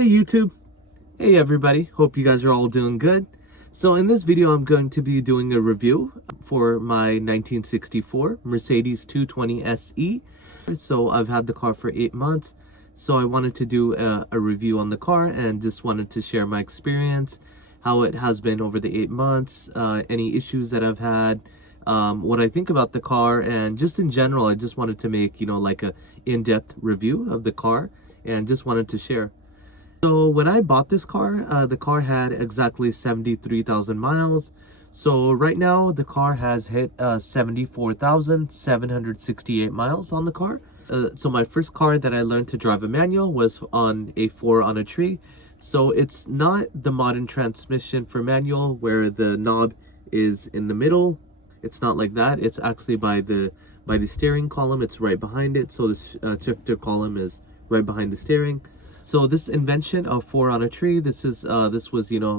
Hey YouTube, hey everybody, hope you guys are all doing good. So in this video I'm going to be doing a review for my 1964 Mercedes 220 SE. So I've had the car for 8 months, so I wanted to do a review on the car and just wanted to share my experience, how it has been over the 8 months, any issues that I've had, what I think about the car, and just in general I just wanted to make, like a in-depth review of the car and just wanted to share. So when I bought this car, the car had exactly 73,000 miles. So right now the car has hit 74,768 miles on the car. So my first car that I learned to drive a manual was on a 4 on a tree. So it's not the modern transmission for manual where the knob is in the middle. It's not like that. It's actually by the steering column. It's right behind it. So the shifter column is right behind the steering. So this invention of 4 on a tree, this was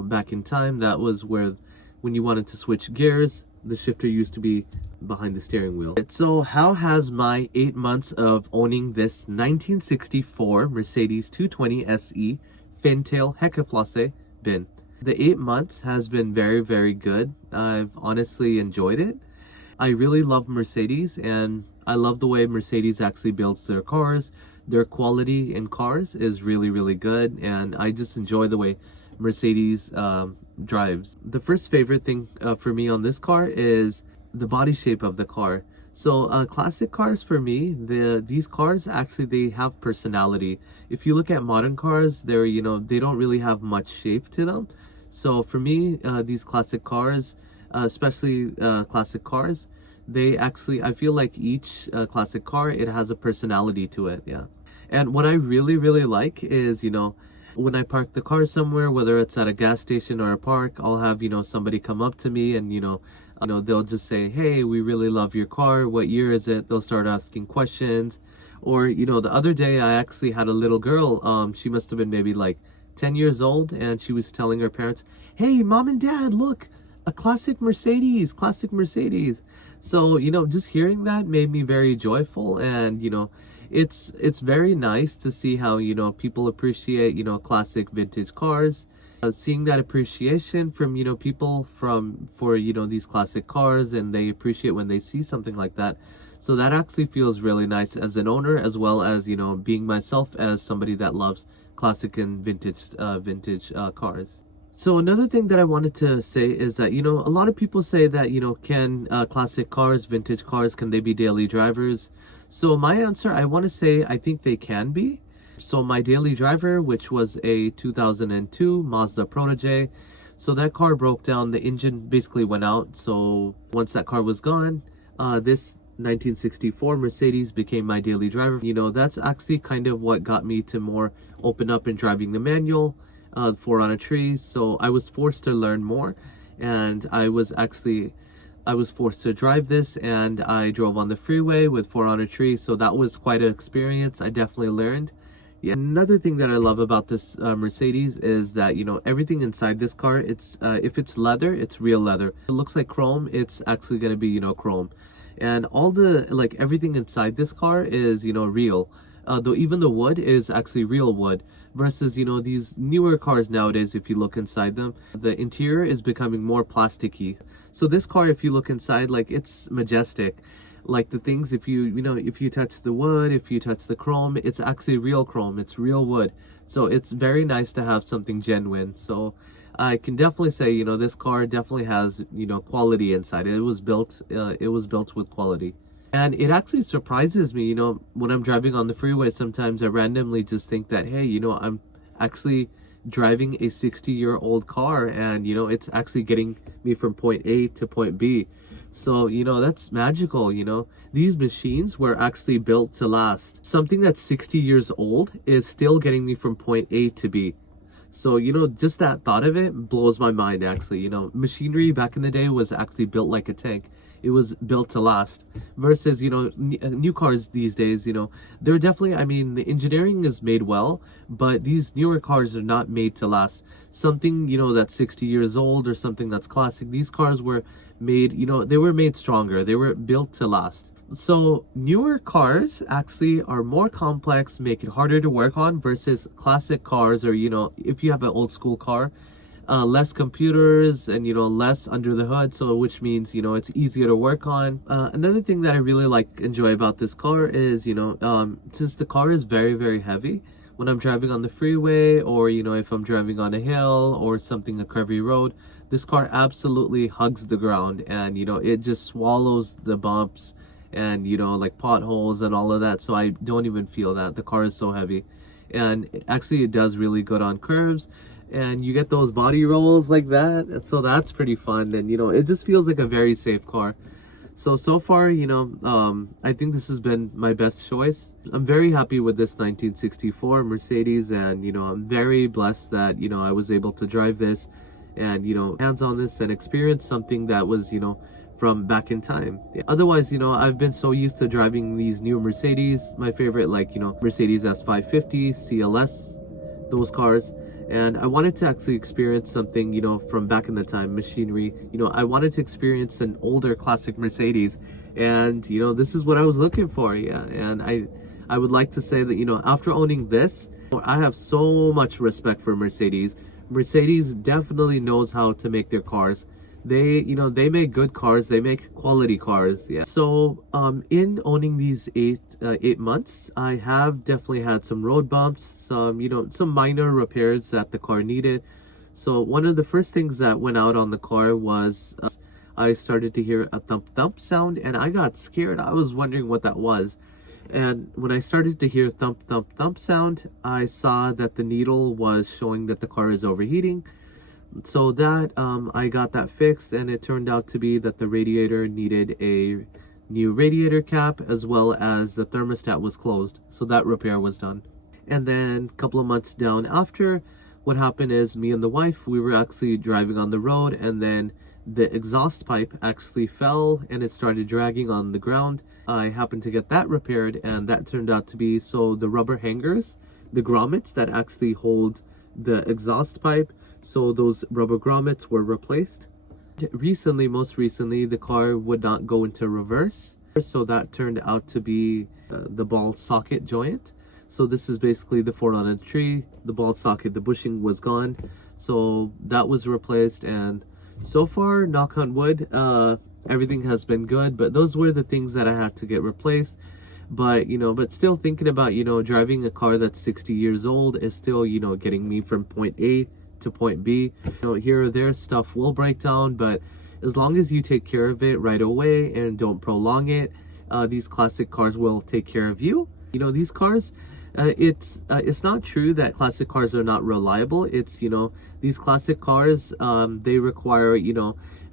back in time. That was where when you wanted to switch gears, the shifter used to be behind the steering wheel. So how has my 8 months of owning this 1964 Mercedes 220 SE Fintail Heckflosse been? The 8 months has been very, very good. I've honestly enjoyed it. I really love Mercedes, and I love the way Mercedes actually builds their cars. Their quality in cars is really, really good, and I just enjoy the way Mercedes drives. The first favorite thing for me on this car is the body shape of the car. So classic cars for me, these cars actually, they have personality. If you look at modern cars, they don't really have much shape to them. So for me, these classic cars, especially classic cars, I feel like each classic car, it has a personality to it. Yeah. And what I really, really like is, when I park the car somewhere, whether it's at a gas station or a park, I'll have, somebody come up to me and, they'll just say, hey, we really love your car. What year is it? They'll start asking questions. Or, the other day I actually had a little girl, she must have been maybe like 10 years old, and she was telling her parents, hey, mom and dad, look, a classic Mercedes. So, just hearing that made me very joyful, and, it's very nice to see how, people appreciate, classic vintage cars. Seeing that appreciation from, people for these classic cars, and they appreciate when they see something like that. So that actually feels really nice as an owner, as well as, being myself as somebody that loves classic and vintage cars. So another thing that I wanted to say is that, a lot of people say that, can classic cars, vintage cars, can they be daily drivers? So my answer, I want to say, I think they can be. So my daily driver, which was a 2002 Mazda Protege, so that car broke down, the engine basically went out. So once that car was gone, this 1964 Mercedes became my daily driver. That's actually kind of what got me to more open up in driving the manual. 4 on a tree. So I was forced to learn more, and I was forced to drive this, and I drove on the freeway with 4 on a tree. So that was quite an experience. I definitely learned. Yeah. Another thing that I love about this Mercedes is that, everything inside this car, it's if it's leather, it's real leather. It looks like chrome, it's actually going to be, chrome. And all the, everything inside this car is, real. Though even the wood is actually real wood, versus these newer cars nowadays, if you look inside them, the interior is becoming more plasticky. So this car, if you look inside, it's majestic. The things, if you touch the wood, if you touch the chrome, it's actually real chrome, it's real wood. So it's very nice to have something genuine. So I can definitely say, this car definitely has, quality inside. It was built with quality. And it actually surprises me, when I'm driving on the freeway, sometimes I randomly just think that, hey, I'm actually driving a 60-year-old car, and, it's actually getting me from point A to point B. So, that's magical, These machines were actually built to last. Something that's 60 years old is still getting me from point A to B. So, just that thought of it blows my mind, actually. Machinery back in the day was actually built like a tank. It was built to last, versus new cars these days, they're definitely, the engineering is made well, but these newer cars are not made to last. Something that's 60 years old, or something that's classic, these cars were made, they were made stronger, they were built to last. So newer cars actually are more complex, make it harder to work on versus classic cars, or if you have an old school car, less computers and less under the hood, so which means it's easier to work on. Another thing that I really enjoy about this car is since the car is very, very heavy, when I'm driving on the freeway, or if I'm driving on a hill or something, a curvy road, this car absolutely hugs the ground, and it just swallows the bumps and like potholes and all of that, so I don't even feel that. The car is so heavy, and actually it does really good on curves, and you get those body rolls like that, and so that's pretty fun, and it just feels like a very safe car. So far, I think this has been my best choice. I'm very happy with this 1964 Mercedes, and I'm very blessed that I was able to drive this and hands on this and experience something that was from back in time. Yeah. Otherwise, I've been so used to driving these new Mercedes. My favorite, Mercedes S550, CLS, those cars. And I wanted to actually experience something, from back in the time, machinery. I wanted to experience an older classic Mercedes, and this is what I was looking for. Yeah, and I would like to say that after owning this, I have so much respect for Mercedes. Mercedes definitely knows how to make their cars. They make good cars, they make quality cars. Yeah. So in owning these eight months, I have definitely had some road bumps, some minor repairs that the car needed. So one of the first things that went out on the car was I started to hear a thump thump sound, and I got scared. I was wondering what that was. And when I started to hear thump thump thump sound, I saw that the needle was showing that the car is overheating. So that I got that fixed, and it turned out to be that the radiator needed a new radiator cap, as well as the thermostat was closed. So that repair was done. And then a couple of months down after, what happened is me and the wife, we were actually driving on the road, and then the exhaust pipe actually fell and it started dragging on the ground. I happened to get that repaired, and that turned out to be, so the rubber hangers, the grommets that actually hold the exhaust pipe, so those rubber grommets were replaced. Most recently, the car would not go into reverse, so that turned out to be the ball socket joint. So this is basically the 4-on-a-tree, the ball socket, the bushing was gone, so that was replaced. And so far, knock on wood, everything has been good, but those were the things that I had to get replaced. But but still thinking about driving a car that's 60 years old is still getting me from point A to point B. Here or there stuff will break down, but as long as you take care of it right away and don't prolong it, these classic cars will take care of you. These cars, it's not true that classic cars are not reliable. It's these classic cars, they require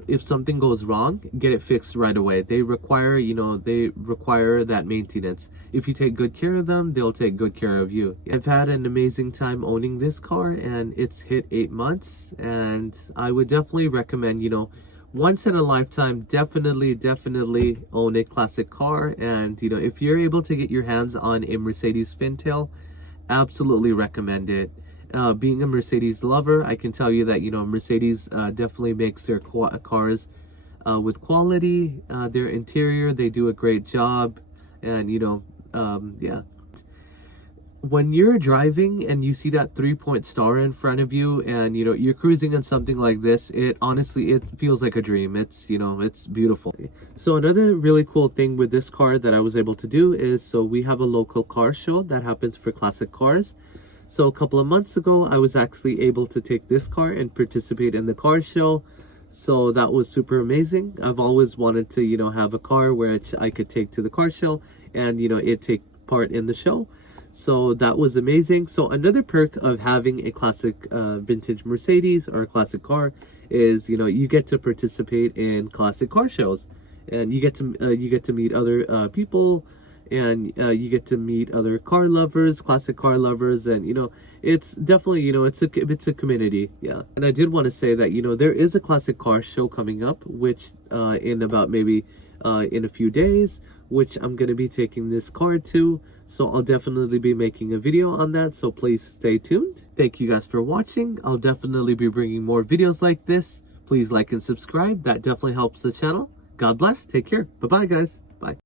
if something goes wrong, get it fixed right away. They require that maintenance. If you take good care of them, they'll take good care of you. I've had an amazing time owning this car, and it's hit 8 months, and I would definitely recommend, once in a lifetime, definitely own a classic car. And if you're able to get your hands on a Mercedes Fintail, absolutely recommend it. Being a Mercedes lover, I can tell you that Mercedes definitely makes their cars with quality. Their interior, they do a great job, and yeah. When you're driving and you see that 3-point star in front of you, and you're cruising on something like this, it feels like a dream. It's beautiful. So another really cool thing with this car that I was able to do is, so we have a local car show that happens for classic cars. So a couple of months ago, I was actually able to take this car and participate in the car show. So that was super amazing. I've always wanted to have a car which I could take to the car show and it take part in the show. So that was amazing. So another perk of having a classic vintage Mercedes or a classic car is you get to participate in classic car shows, and you get to meet other people, and you get to meet other car lovers, classic car lovers, and it's definitely it's a community. Yeah. And I did want to say that there is a classic car show coming up, which in about maybe in a few days, which I'm going to be taking this car to. So I'll definitely be making a video on that, so please stay tuned. Thank you guys for watching. I'll definitely be bringing more videos like this. Please like and subscribe. That definitely helps the channel. God bless. Take care. Bye-bye, guys.